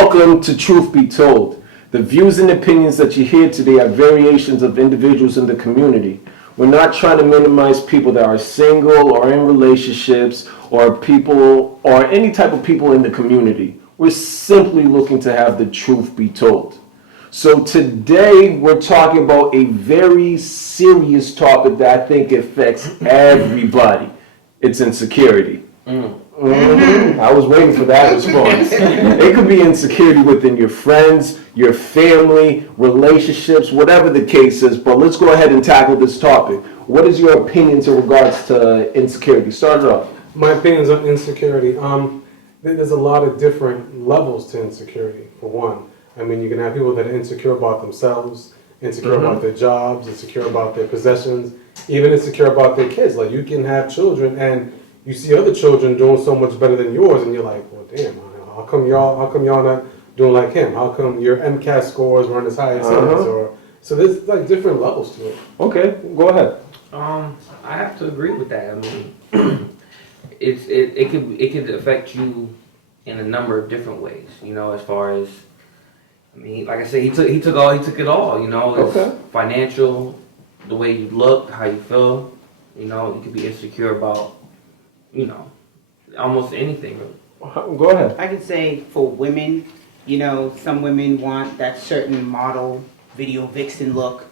Welcome to Truth Be Told. The views and opinions that you hear today are variations of individuals in the community. We're not trying to minimize people that are single or in relationships or people or any type of people in the community. We're simply looking to have the truth be told. So today we're talking about a very serious topic that I think affects everybody. It's insecurity. I was waiting for that response. It could be insecurity within your friends, your family, relationships, whatever the case is. But let's go ahead and tackle this topic. What is your opinions in regards to insecurity? Start it off. My opinions on insecurity. There's a lot of different levels to insecurity, for one. I mean, you can have people that are insecure about themselves, insecure about their jobs, insecure about their possessions, even insecure about their kids. Like, you can have children and you see other children doing so much better than yours, and you're like, well, damn, how come y'all not doing like him? How come your MCAT scores weren't as high as his? Or so there's like different levels to it. Okay, go ahead. I have to agree with that. I mean, it could affect you in a number of different ways. You know, as far as, I mean, like I said, he took it all. You know, it's financial, the way you look, how you feel. You know, you could be insecure about, you know, almost anything really. Go ahead. I could say for women, you know, some women want that certain model video vixen look.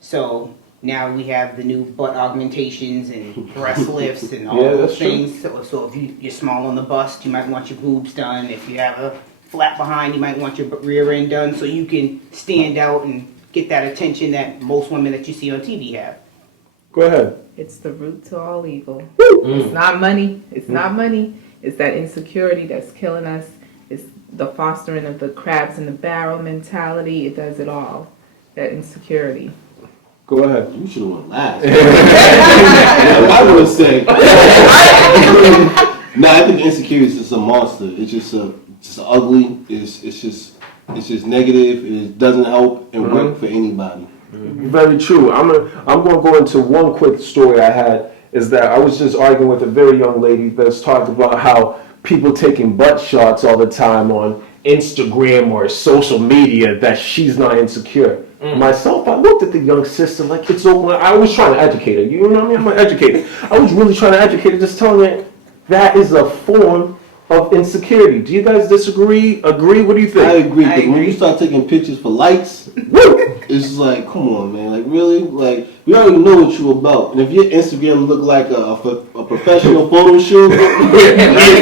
So now we have the new butt augmentations and breast lifts and all those things. So if you're small on the bust, you might want your boobs done. If you have a flat behind, you might want your rear end done so you can stand out and get that attention that most women that you see on TV have. Go ahead. It's the root to all evil. It's not money. It's not money. It's that insecurity that's killing us. It's the fostering of the crabs in the barrel mentality. It does it all. That insecurity. Go ahead. You should have went last. I would say. No, I think insecurity is just a monster. It's just ugly. It's just negative. It doesn't help and work for anybody. Very true. I'm going to go into one quick story I had. Is that I was just arguing with a very young lady that's talked about how people taking butt shots all the time on Instagram or social media, that she's not insecure. Myself, I looked at the young sister like it's over. I was trying to educate her. You know what I mean? I'm an educator. I was really trying to educate her, just telling her that is a form of insecurity. Do you guys disagree? Agree? What do you think? I agree. When you start taking pictures for likes, it's just like, come on, man. Like, really? Like, we already know what you're about. And if your Instagram look like a professional photo shoot,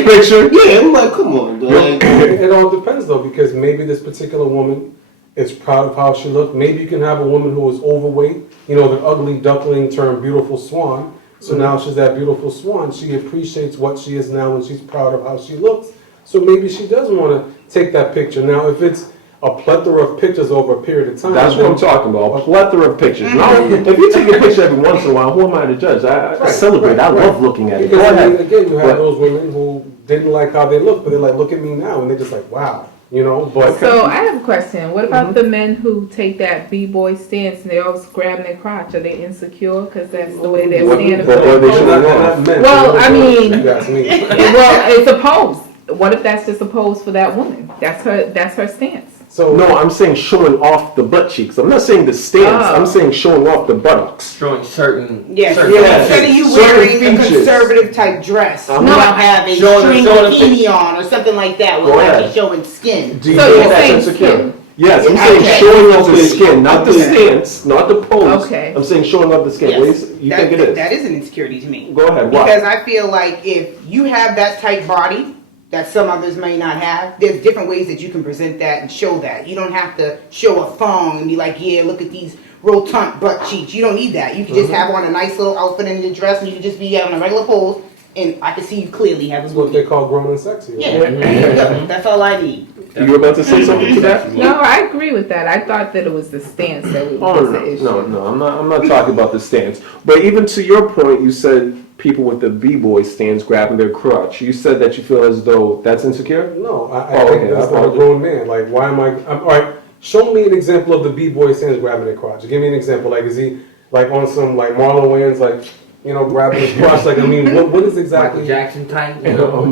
picture. Yeah, I'm like, come on. Like, it all depends, though, because maybe this particular woman is proud of how she looked. Maybe you can have a woman who is overweight, you know, the ugly duckling turned beautiful swan. So now she's that beautiful swan. She appreciates what she is now and she's proud of how she looks. So maybe she does want to take that picture. Now, if it's a plethora of pictures over a period of time. That's what I'm talking about. A plethora of pictures. Now, if you take a picture every once in a while, who am I to judge? I celebrate. I love looking at it. Because again, you have those women who didn't like how they look, but they're like, look at me now. And they're just like, wow. You know, but so I have a question. What about the men who take that b-boy stance and they always grabbing their crotch? Are they insecure because that's the way they're standing? Well, I mean, well, it's a pose. What if that's just a pose for that woman? That's her stance. So no, I'm saying showing off the butt cheeks. I'm not saying the stance. I'm saying showing off the buttocks. Showing certain. Yes. Certain Instead of you wearing a conservative type dress, you might have a string bikini on or something like that, with like showing skin. Do you think that's insecure? Yes, I'm saying showing off the skin, not the stance, not the pose. Okay. I'm saying showing off the skin. Yes. You think it is? That is an insecurity to me. Go ahead. Why? Because I feel like if you have that type body that some others may not have, there's different ways that you can present that and show that. You don't have to show a thong and be like, yeah, look at these rotund butt cheeks. You don't need that. You can just have on a nice little outfit in your dress and you can just be having a regular pose and I can see you clearly have a That's what they call grown and sexy. Yeah. That's all I need. You were about to say something to that? No, I agree with that. I thought that it was the stance that was the issue. No, I'm not talking about the stance. But even to your point, you said people with the b-boy stance grabbing their crotch. You said that you feel as though that's insecure? No, I think that's not a grown man. Like, why am I all right, show me an example of the b-boy stance grabbing their crotch. Give me an example. Like, is he like on some like Marlon Wayans, like, you know, grabbing his crotch? Like, I mean, what is exactly Michael Jackson type? No,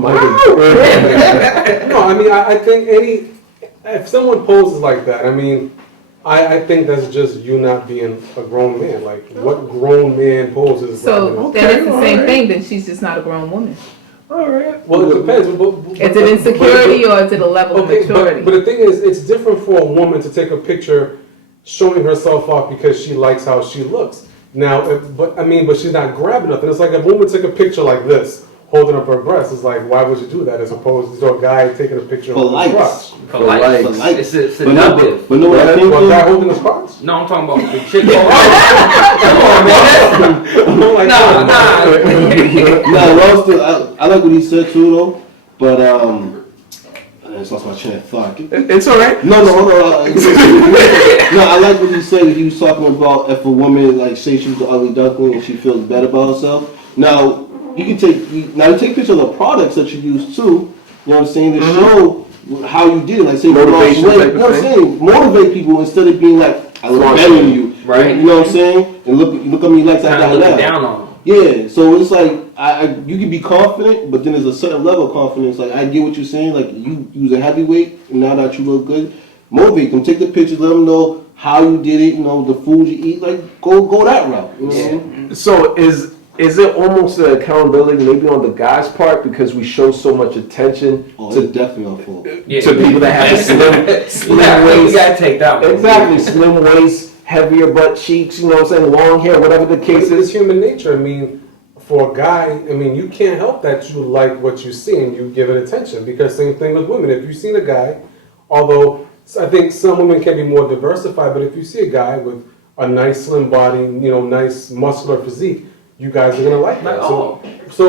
I mean, I think If someone poses like that, I mean, I think that's just you not being a grown man. Like, what grown man poses? So like, then it's the same alright. thing. Then she's just not a grown woman. All right. well, it depends. Is it insecurity or is it a level of maturity? But the thing is, it's different for a woman to take a picture showing herself off because she likes how she looks. Now, but she's not grabbing nothing. It's like if a woman took a picture like this, holding up her breast. It's like, why would you do that? As opposed to a guy taking a picture For of his likes. crotch. For likes. It's But no, seductive. but no, what I think Well, a guy is, holding his crotch? No, I'm talking about the chick. I'm like, Nah. I like what he said too, though. But I just lost my train of thought. It's all right. No, hold on. No, I like what he said. He was talking about if a woman, like, say she's an ugly duckling and she feels bad about herself. Now, you can take pictures of the products that you use too. You know what I'm saying? To show how you did it. Like, say, Motivation you type of know what I'm thing. saying? Motivate people instead of being like, I look better than you. Right. You know what I'm saying? And look how many likes I Kind got of looking now. down on them. Yeah, so it's like you can be confident, but then there's a certain level of confidence. Like, I get what you're saying. Like, you use a heavyweight, and now that you look good, motivate them. Take the pictures, let them know how you did it. You know, the food you eat. Like, go that route. You know what I mean? So is it almost an accountability maybe on the guy's part because we show so much attention Oh, to it's definitely our fault. to people that have slim You waist? gotta take that one. Exactly, slim waist, heavier butt cheeks. You know what I'm saying? Long hair, whatever the case It's is. human nature. I mean, for a guy, I mean, you can't help that you like what you see and you give it attention. Because same thing with women. If you see a guy, although I think some women can be more diversified, but if you see a guy with a nice slim body, you know, nice muscular physique, you guys are gonna like that. So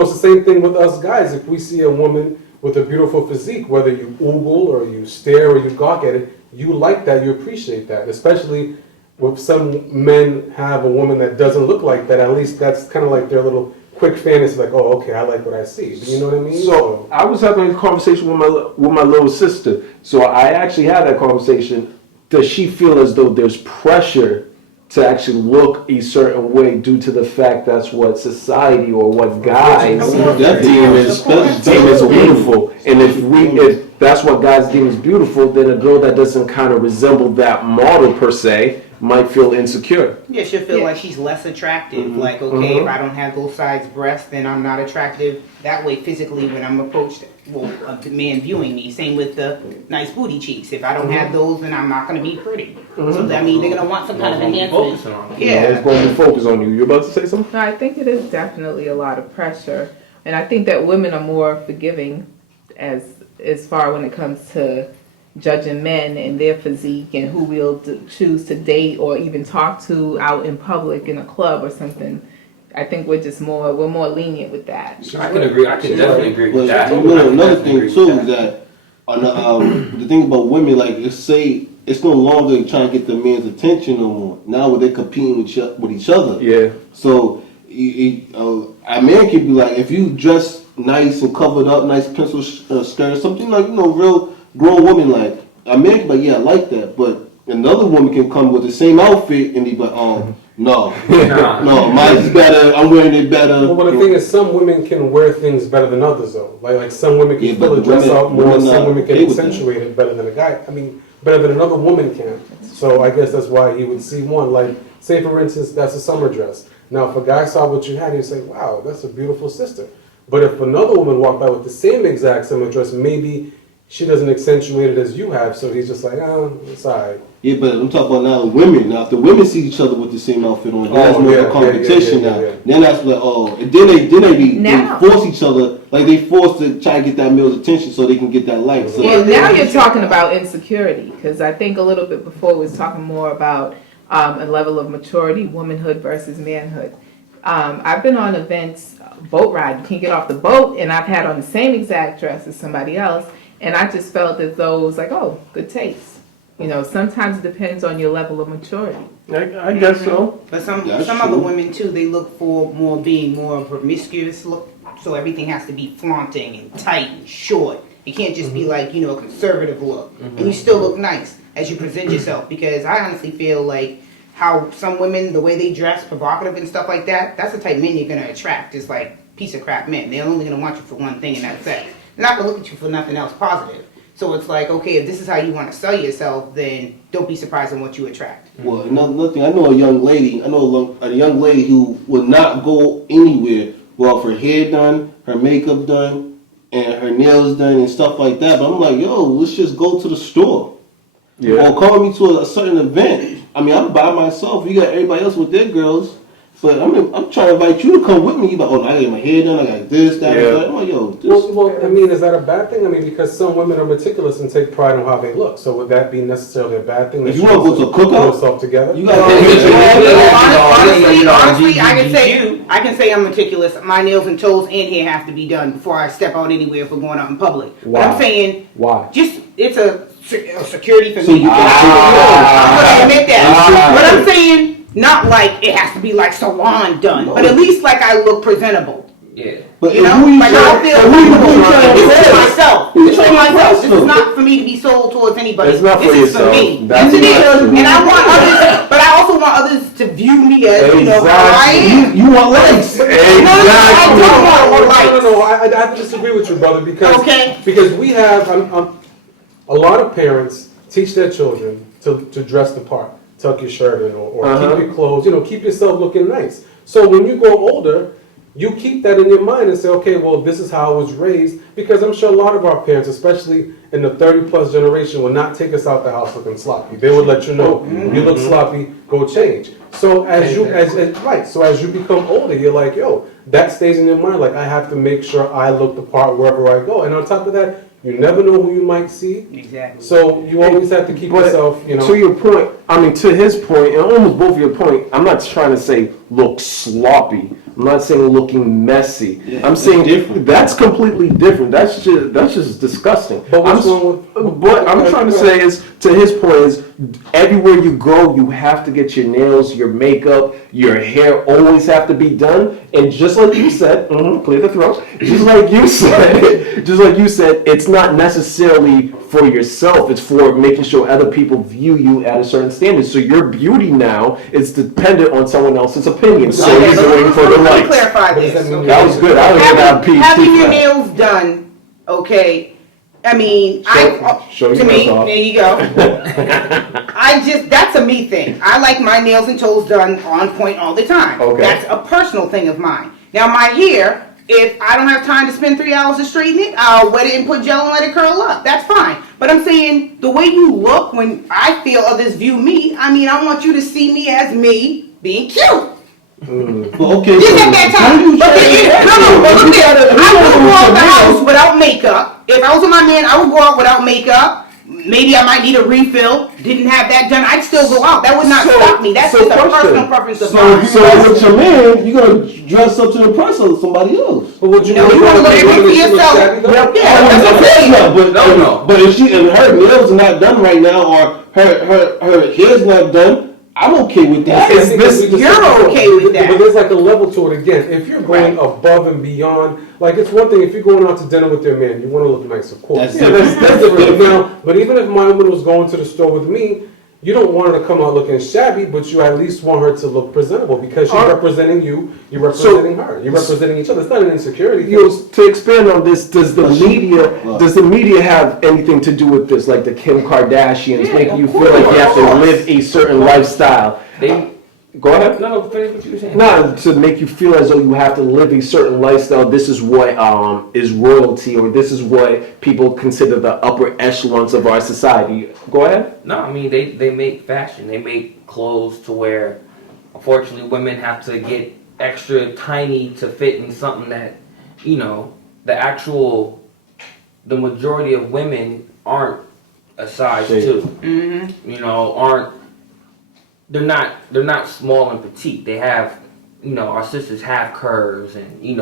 it's the same thing with us guys. If we see a woman with a beautiful physique, whether you oogle or you stare or you gawk at it, you like that, you appreciate that. Especially if some men have a woman that doesn't look like that, at least that's kind of like their little quick fantasy, like, oh, okay, I like what I see. You know what I mean? So I was having a conversation with my little sister. So I actually had that conversation. Does she feel as though there's pressure to actually look a certain way due to the fact that's what society or what guys deem as beautiful? And if that's what guys deem as beautiful, then a girl that doesn't kind of resemble that model per se might feel insecure. Yeah, she'll feel like she's less attractive. Like, okay, if I don't have those size breasts, then I'm not attractive that way physically when I'm approached, well, a man viewing me. Same with the nice booty cheeks. If I don't have those, then I'm not going to be pretty. So that means they're going to want some kind of enhancement. It's going to focus on you. You're about to say something? No, I think it is definitely a lot of pressure, and I think that women are more forgiving as far when it comes to judging men and their physique and who we'll choose to date or even talk to out in public in a club or something. I think we're more lenient with that. I can agree. I can definitely agree with that. Another thing too is that the thing about women, like, let's say it's no longer trying to get the man's attention no more. Now they're competing with each other. Yeah. So a man can be like, if you dress nice and covered up, nice pencil skirt, something like, you know, real grown woman, like, a man can be like, yeah, I like that, but another woman can come with the same outfit and be like, oh, no, mine's better, I'm wearing it better. Well, but the thing is, some women can wear things better than others, though. Like some women can but fill the dress out more, some women can okay with that. accentuate it better than a guy. I mean, better than another woman can. So I guess that's why he would see one. Like, say for instance, that's a summer dress. Now, if a guy saw what you had, he'd say, wow, that's a beautiful sister. But if another woman walked by with the same exact summer dress, maybe she doesn't accentuate it as you have, so he's just like, oh, it's all right. Yeah, but I'm talking about now the women. Now, if the women see each other with the same outfit on, then that's more of a competition now. Then that's like, oh, and then they force each other, like they force to try to get that male's attention so they can get that like. So, Well, now you're talking about insecurity, because I think a little bit before we was talking more about a level of maturity, womanhood versus manhood. I've been on events, boat ride, you can't get off the boat, and I've had on the same exact dress as somebody else, and I just felt as though it was like, oh, good taste. You know, sometimes it depends on your level of maturity. I guess so. But some That's other true. women too, they look for being more promiscuous look, so everything has to be flaunting and tight and short. It can't just be like, you know, a conservative look. And you still look nice as you present yourself, because I honestly feel like how some women, the way they dress, provocative and stuff like that, that's the type of men you're gonna attract. Is like piece of crap men. They're only gonna want you for one thing, and that's sex. They're not gonna look at you for nothing else positive. So it's like, okay, if this is how you want to sell yourself, then don't be surprised on what you attract. Well, another thing, I know a young lady who will not go anywhere without her hair done, her makeup done, and her nails done and stuff like that. But I'm like, yo, let's just go to the store. Yeah. Or call me to a certain event. I mean, I'm by myself. You got everybody else with their girls. But I'm trying to invite you to come with me. But, I got my hair done. I got this, that, and that. I'm like, yo, this. Well, I mean, is that a bad thing? I mean, because some women are meticulous and take pride in how they look. So would that be necessarily a bad thing? If you want to go to a cookout, yourself together. you got Honestly, I can say I'm meticulous. My nails and toes and hair have to be done before I step out anywhere if we're going out in public. Why? But I'm saying, Why? just it's a security for So me. you- I'm gonna admit that. But I'm saying, not like it has to be like salon done, but at least like I look presentable. Yeah. But You know, who you like I feel trying this to is impress? myself. Who you This is trying to myself. impress, This though? is not for me to be sold towards anybody. It's not for this is yourself. for me. That's Yes, it is. not true. And I want others, but I also want others to view me as you know how I am. You want likes? No, I don't want likes. No, I have to disagree with you, brother, because Okay. because we have a lot of parents teach their children to dress the part, tuck your shirt in, or keep your clothes, keep yourself looking nice. So when you grow older, you keep that in your mind and say, okay, well, this is how I was raised, because I'm sure a lot of our parents, especially in the 30-plus generation, would not take us out the house looking sloppy. They would let you know, you look sloppy, go change. So as you become older, you're like, yo, that stays in your mind. Like, I have to make sure I look the part wherever I go. And on top of that, you never know who you might see. Exactly. So you always have to keep yourself, To your point, to his point, and almost both of your point, I'm not trying to say look sloppy. I'm not saying looking messy. Yeah, I'm saying different. that's completely different. That's just disgusting. But what's wrong with? What I'm trying to say is, to his point, is everywhere you go, you have to get your nails, your makeup, your hair always have to be done. And just like you said, clear the throat. Just like you said, it's not necessarily for yourself. It's for making sure other people view you at a certain standard. So your beauty now is dependent on someone else's opinion. So Okay, he's waiting for the let me likes. clarify What does this. that mean? Okay? That was good. I don't even have PhD Having for your that. nails done, okay. I mean, show to your me, nails off. there you go. That's a me thing. I like my nails and toes done on point all the time. Okay. That's a personal thing of mine. Now my hair, if I don't have time to spend 3 hours to straighten it, I'll wet it and put gel and let it curl up. That's fine. But I'm saying the way you look when I feel others view me, I mean, I want you to see me as me being cute. Well, okay. Didn't have that time. But look at it. I would go out the house without makeup. If I was with my man, I would go out without makeup. Maybe I might need a refill. Didn't have that done. I'd still go out. That would not stop me. That's just a personal preference of mine. So with your man, you're gonna dress up to impress somebody else. But what you No, you wanna look at me for yourself. Yeah, that's what I'm saying. But if her nails are not done right now, or her hair's not done, I'm okay with that. You're okay with that. But there's like a level to it again. If you're going above and beyond, like it's one thing if you're going out to dinner with your man, you want to look nice, of course. That's different. Now, but even if my woman was going to the store with me, you don't want her to come out looking shabby, but you at least want her to look presentable because she's representing you, you're representing her, you're representing each other. It's not an insecurity thing. To expand on this, does the media have anything to do with this? Like the Kim Kardashians making you feel like you have to live a certain lifestyle? Go ahead. No, finish what you were saying. No, to make you feel as though you have to live a certain lifestyle. This is what is royalty, or this is what people consider the upper echelons of our society. Go ahead. No, I mean they make fashion. They make clothes to where, unfortunately, women have to get extra tiny to fit in something that, the majority of women aren't a size 2. They're not small and petite. They have, our sisters have curves and,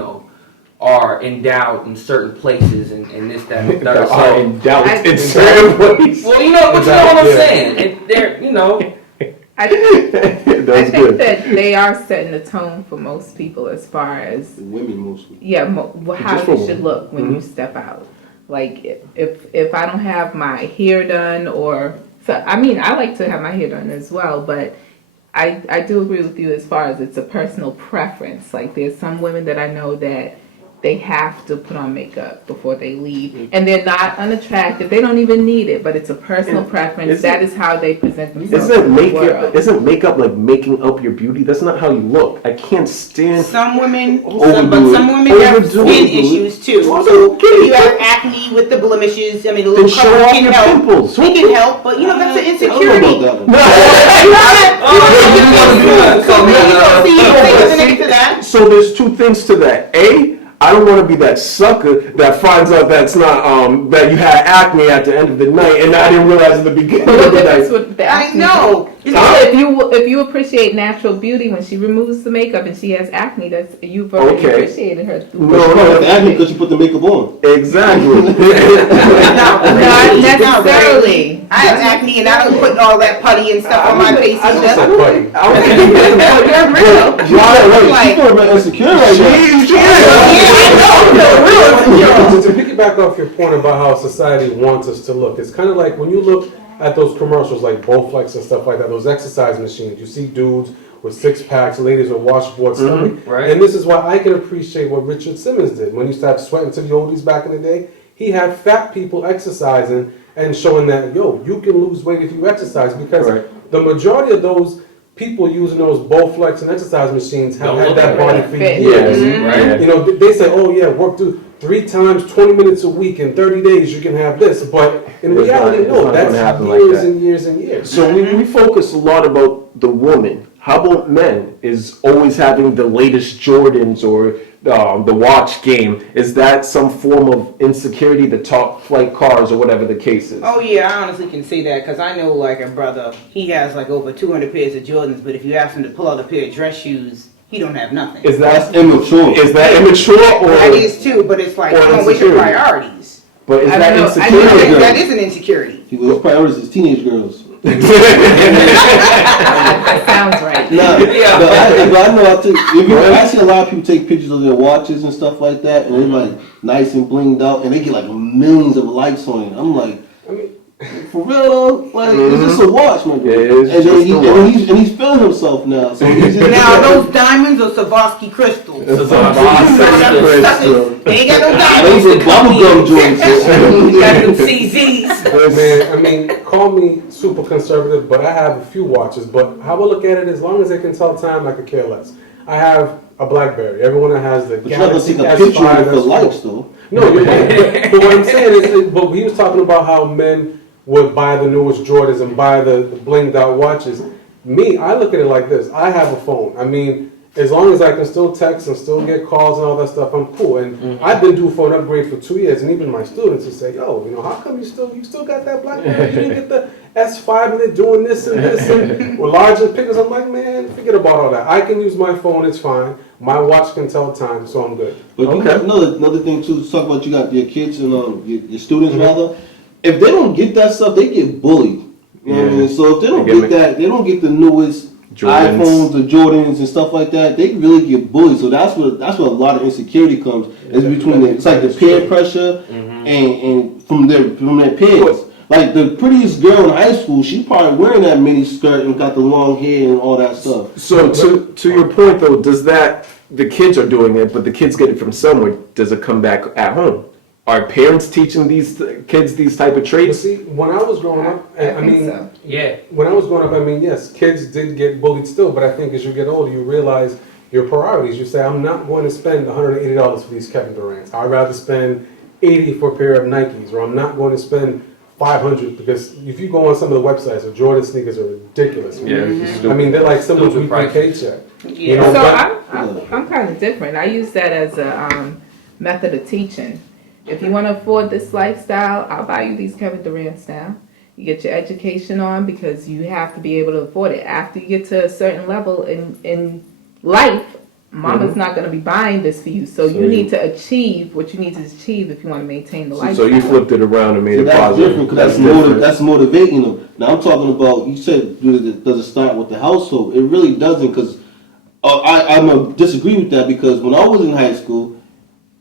are endowed in certain places and this, that, and the That other. are endowed in certain places. Well, but you know what I'm saying. And they're, I think That's good. that they are setting the tone for most people as far as Women mostly. how Just for you should look when you step out. Like if I don't have my hair done, I like to have my hair done as well, but I do agree with you as far as it's a personal preference. Like there's some women that I know that they have to put on makeup before they leave, and they're not unattractive. They don't even need it, but it's a personal preference. That is how they present themselves. Isn't makeup like making up your beauty? That's not how you look. I can't stand. Some women, Overdo some it. women have Overdo skin it. issues too. Well, So okay. if you have acne with the blemishes, I mean, a little Then show cover off can your help. pimples. It can help, but you know that's an I don't know insecurity. about that one. So there's two things to that. A, I don't want to be that sucker that finds out that's not that you had acne at the end of the night, and I didn't realize in the beginning But of what the difference night. would the I acne know. make? So if you appreciate natural beauty when she removes the makeup and she has acne, that's you've already Okay. appreciated her. No, the acne because you put the makeup on. Exactly. Not necessarily. I have acne and I don't put all that putty and stuff on my face I either. don't think- I don't think You're real. She's talking about insecure right now. To piggyback off your point about how society wants us to look, it's kind of like when you look at those commercials like Bowflex and stuff like that, those exercise machines, you see dudes with six packs, ladies with washboard stomach. right. And this is why I can appreciate what Richard Simmons did. When he started sweating to the oldies back in the day, he had fat people exercising and showing that, yo, you can lose weight if you exercise, because Right. the majority of those people using those Bowflex and exercise machines have Don't had look that like body that. for Fit. years. Right. You know, they say, oh yeah, work 3 times 20 minutes a week in 30 days you can have this, but in It's reality, not no, gonna that's happen like years that. and years and years. So we focus a lot about the woman. How about men? Is always having the latest Jordans or the watch game? Is that some form of insecurity? The top flight cars or whatever the case is. Oh yeah, I honestly can say that because I know like a brother, he has like over 200 pairs of Jordans, but if you ask him to pull out a pair of dress shoes, he don't have nothing. Is That's that immature. is that immature That or? is too, but it's like, or come on, what's your insecurity. priorities? But is I that don't know. I insecurity? know That is an insecurity. His priorities is teenage girls. That sounds right. Nah, but I know I see a lot of people take pictures of their watches and stuff like that, and they're like nice and blinged out, and they get like millions of likes on it. I'm like, I mean, for real though? Like, it's just a watch, man. Yeah, it's and just a watch. he's feeling himself now. So he's just, Now those diamonds are Swarovski crystals. It's They ain't got no diamonds. those are bubblegum joints. You got them CZs. man, I mean, call me super conservative, but I have a few watches. But how I look at it, as long as they can tell time, I could care less. I have a BlackBerry. Everyone that has the But you're not gonna Galaxy take a S5, picture of it for S4. likes though. No, you're right. But what I'm saying is, but he was talking about how men would buy the newest Jordans and buy the blinged out watches. Me, I look at it like this. I have a phone. I mean, as long as I can still text and still get calls and all that stuff, I'm cool. And I've been due for an upgrade for 2 years, and even my students will say, "Yo, you know, how come you still got that BlackBerry? You didn't get the S5 and they're doing this and this and with larger pictures." I'm like, man, forget about all that. I can use my phone. It's fine. My watch can tell time, so I'm good. But you got another thing too. To talk about, you got your kids and your students rather. If they don't get that stuff, they get bullied. You know what I mean? So if they don't get that, they don't get the newest Jordans. iPhones, the Jordans, and stuff like that. They really get bullied. So that's where a lot of insecurity comes. Is between it's like the peer pressure and from their peers. Like the prettiest girl in high school, she probably wearing that mini skirt and got the long hair and all that stuff. So to your point though, does that the kids are doing it, but the kids get it from somewhere? Does it come back at home? Are parents teaching these kids these type of But traits? see, when I was growing up, I think mean, so. Yeah. when I was growing up, I mean, yes, kids did get bullied still, but I think as you get older, you realize your priorities. You say, I'm not going to spend $180 for these Kevin Durant's. I'd rather spend $80 for a pair of Nikes, or I'm not going to spend $500 because if you go on some of the websites, the Jordan sneakers are ridiculous. I mean, they're like someone's Stupid weekly prices. paycheck. Yeah. know, So but- I'm kind of different. I use that as a method of teaching. If you want to afford this lifestyle, I'll buy you these Kevin Durant's now. You get your education on because you have to be able to afford it. After you get to a certain level in life, mama's not going to be buying this for you. So you need to achieve what you need to achieve if you want to maintain the lifestyle. So you flipped it around and made So it that's positive. different because that's motivating them. Now I'm talking about, you said, does it start with the household? It really doesn't, because I'm gonna disagree with that, because when I was in high school,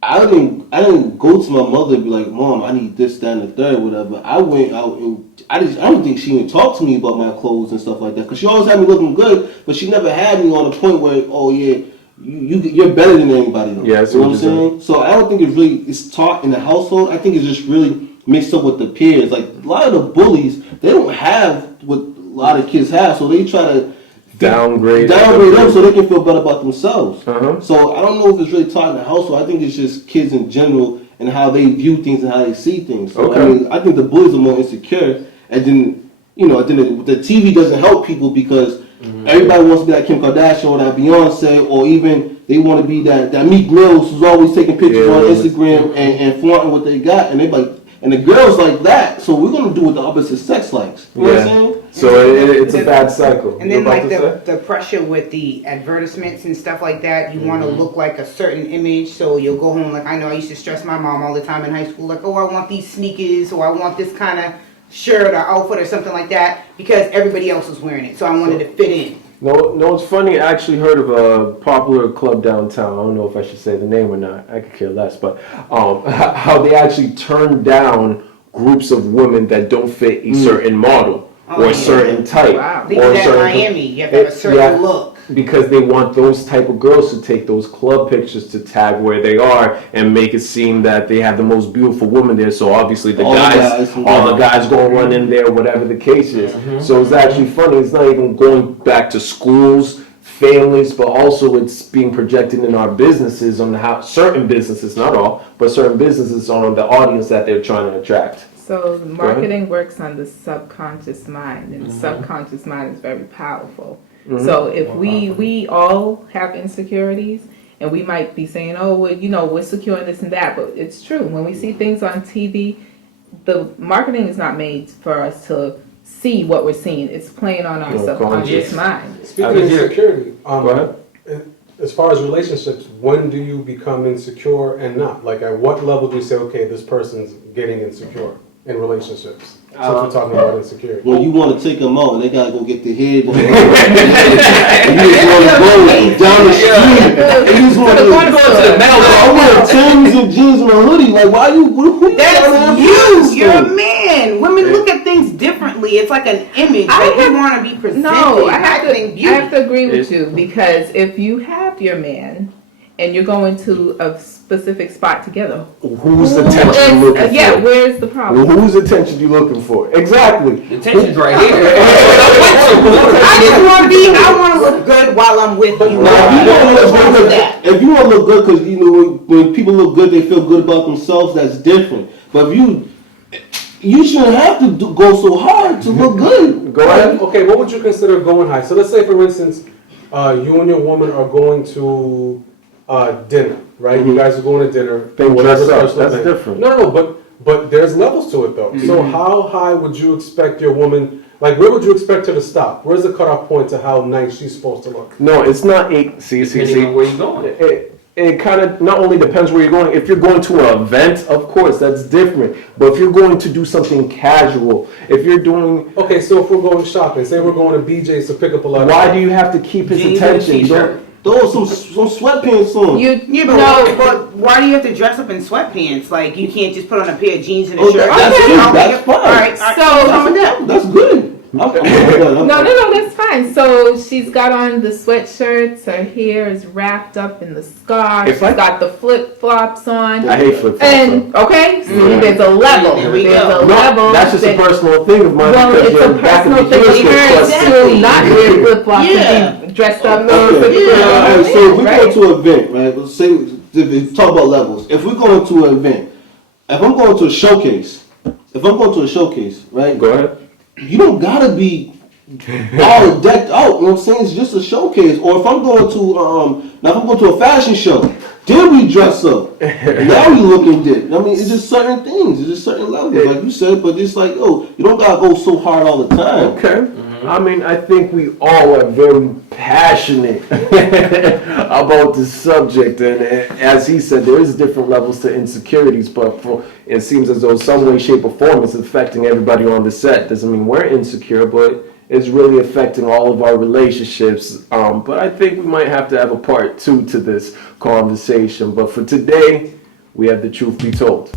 I didn't go to my mother and be like, Mom, I need this, that, and the third, whatever. I went out and I don't think she even talked to me about my clothes and stuff like that, because she always had me looking good, but she never had me on a point where, oh yeah, you're better than anybody. Though. Yeah, that's you know what what I'm saying. So I don't think it's taught in the household. I think it's just really mixed up with the peers. Like a lot of the bullies, they don't have what a lot of kids have, so they try to Downgrade them so they can feel better about themselves. Uh-huh. So I don't know if it's really taught in the household. I think it's just kids in general and how they view things and how they see things. So Okay. I mean, I think the bullies are more insecure, and then the TV doesn't help people because everybody wants to be like Kim Kardashian or that Beyonce, or even they want to be that Meek Mills who's always taking pictures on Instagram and flaunting what they got, and they like. And the girls like that, so we're gonna do what the opposite sex likes. You know what I'm saying? So it's a bad cycle. And then like the pressure with the advertisements and stuff like that, you want to look like a certain image, so you'll go home like, I know I used to stress my mom all the time in high school, like, oh, I want these sneakers, or I want this kind of shirt or outfit or something like that, because everybody else was wearing it, so I wanted to fit in. No, it's funny. I actually heard of a popular club downtown. I don't know if I should say the name or not. I could care less. But how they actually turn down groups of women that don't fit a certain model or a certain type. Wow. Think of that in Miami, you have to have a certain look. Because they want those type of girls to take those club pictures to tag where they are and make it seem that they have the most beautiful woman there. So obviously all the guys gonna run in there, whatever the case is. So it's actually funny. It's not even going back to schools, families, but also it's being projected in our businesses on how certain businesses, not all, but certain businesses on the audience that they're trying to attract. So marketing works on the subconscious mind, and the subconscious mind is very powerful. So if we all have insecurities, and we might be saying, oh, well, we're secure in this and that, but it's true. When we see things on TV, the marketing is not made for us to see what we're seeing. It's playing on our subconscious mind. Speaking of insecurity, Go ahead. as far as relationships, when do you become insecure and not? Like, at what level do you say, okay, this person's getting insecure in relationships? Since we're talking about insecurity. When you want to take them out and they gotta go get the head, and you just want to go down the street, and you just want to go to the mail. I wear Timbs and jeans and a hoodie. Like, why you? Who That's you. You're a man. Women look at things differently. It's like an image that they want to be presented. No, I have to agree with you, because if you have your man and you're going to a specific spot together, Whose attention you looking for? Yeah, where's the problem? Whose attention you looking for? Exactly. The attention's right here. I want to look good while I'm with you. If you want to look good, because when people look good, they feel good about themselves. That's different. But if you shouldn't have to go so hard to look good. Go ahead. Okay, what would you consider going high? So let's say, for instance, you and your woman are going to dinner, right? You guys are going to dinner. Then dress up. That's different. No, but there's levels to it though. So how high would you expect your woman? Like, where would you expect her to stop? Where's the cutoff point to how nice she's supposed to look? No, it's not eight. See. Depending on where you going. It kind of not only depends where you're going. If you're going to an event, of course, that's different. But if you're going to do something casual, if you're doing... Okay, so if we're going shopping, say we're going to BJ's to pick up a lot of... Why do you have to keep his Jeans and attention? t-shirt. Throw some sweatpants on. But why do you have to dress up in sweatpants? Like, you can't just put on a pair of jeans and a shirt. That's Okay. good. That's fine. All right. So That's good. No, that's fine. So she's got on the sweatshirts, her hair is wrapped up in the scarf, she's got the flip-flops on. I hate flip-flops. And, okay, see, there's a level. There we There's go. a level. That's just a personal thing of mine. Well, because it's you're a back in personal the thing of heels hers with to not wear flip-flops and be dressed up. Alright, so if we Right. go to an event, right? Let's say, if we talk about levels. If we're going to an event, if I'm going to a showcase, right? Go ahead. You don't gotta be all decked out. You know what I'm saying? It's just a showcase. Or if I'm going to a fashion show, then we dress up. Now we looking good. I mean, it's just certain things. It's just certain levels, like you said. But it's like, you don't gotta go so hard all the time. Okay. I mean, I think we all are very passionate about this subject, and as he said, there is different levels to insecurities, but it seems as though some way, shape, or form it's affecting everybody on the set. Doesn't mean we're insecure, but it's really affecting all of our relationships. But I think we might have to have a part 2 to this conversation. But for today, we have the truth be told.